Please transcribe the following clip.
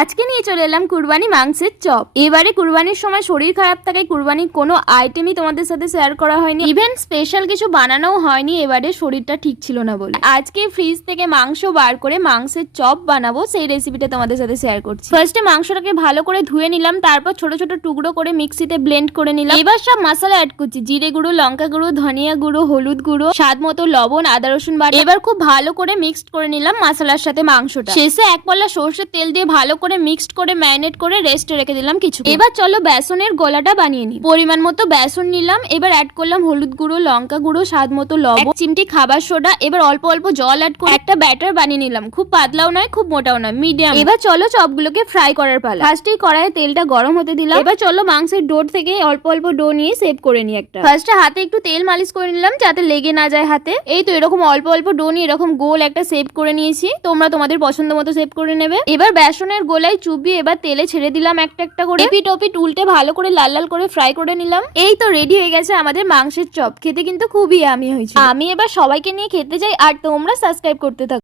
আজকে নিয়ে চলে এলাম কুরবানি মাংসের চপ। এবারে কুরবানির সময় শরীর খারাপ থাকায় কুরবানির কোনো আইটেমই তোমাদের সাথে শেয়ার করা হয়নি, ইভেন স্পেশাল কিছু বানানোও হয়নি, এবারে শরীরটা ঠিক ছিল না বলে। আজকে ফ্রিজ থেকে মাংস বার করে মাংসের চপ বানাবো, সেই রেসিপিটা তোমাদের সাথে শেয়ার করছি। ফার্স্টে মাংসটাকে ভালো করে ধুয়ে নিলাম, তারপর ছোট ছোট টুকরো করে মিক্সিতে ব্লেন্ড করে নিলাম। এবার সব মশলা অ্যাড করছি, জিরে গুঁড়ো, লঙ্কা গুঁড়ো, ধনিয়া গুঁড়ো, হলুদ গুঁড়ো, স্বাদ মতো লবণ, আদা রসুন বাটা। এবার খুব ভালো করে মিক্সড করে নিলাম মশলার সাথে মাংসটা। শেষে এক পল্লা সরষের তেল দিয়ে ভালো করে মিক্সড করে ম্যারিনেট করে রেস্টে রেখে দিলাম কিছু। এবার চলো বেসনের গোলাটা বানিয়ে নিই। পরিমাণ মতো বেসন নিলাম, এবার অ্যাড করলাম হলুদ গুঁড়ো, লঙ্কা গুঁড়ো, স্বাদ মতো লবণ, এক চিমটি খাবার সোডা। এবার অল্প অল্প জল অ্যাড করে একটা ব্যাটার বানিয়ে নিলাম। খুব পাতলাও নয় খুব মোটাও নয়, মিডিয়াম। এবার চলো চপগুলোকে ফ্রাই করার পালা। ফার্স্টেই কড়াইয়ে তেলটা গরম হতে দিলাম। এবার চলো মাংসের ডো থেকে অল্প অল্প ডো নিয়ে সেভ করে নিই একটা। ফার্স্টে হাতে একটু তেল মালিশ করে নিলাম যাতে লেগে না যায় হাতে। এই তো এরকম অল্প অল্প ডো নিয়ে এরকম গোল একটা সেভ করে নিয়েছি, তোমরা তোমাদের পছন্দ মতো সেভ করে নেবে। এবার বেসনের গোলায় চুবিয়ে এবার তেলে ছেড়ে দিলাম একটা একটা করে। এপিট ওপিট উল্টে ভালো করে লাল লাল করে ফ্রাই করে নিলাম। এই তো রেডি হয়ে গেছে আমাদের মাংসের চপ। খেতে কিন্তু খুবই ইয়ামি হয়েছে। আমি এবার সবাইকে নিয়ে খেতে যাই, আর তোমরা সাবস্ক্রাইব করতে থাকো।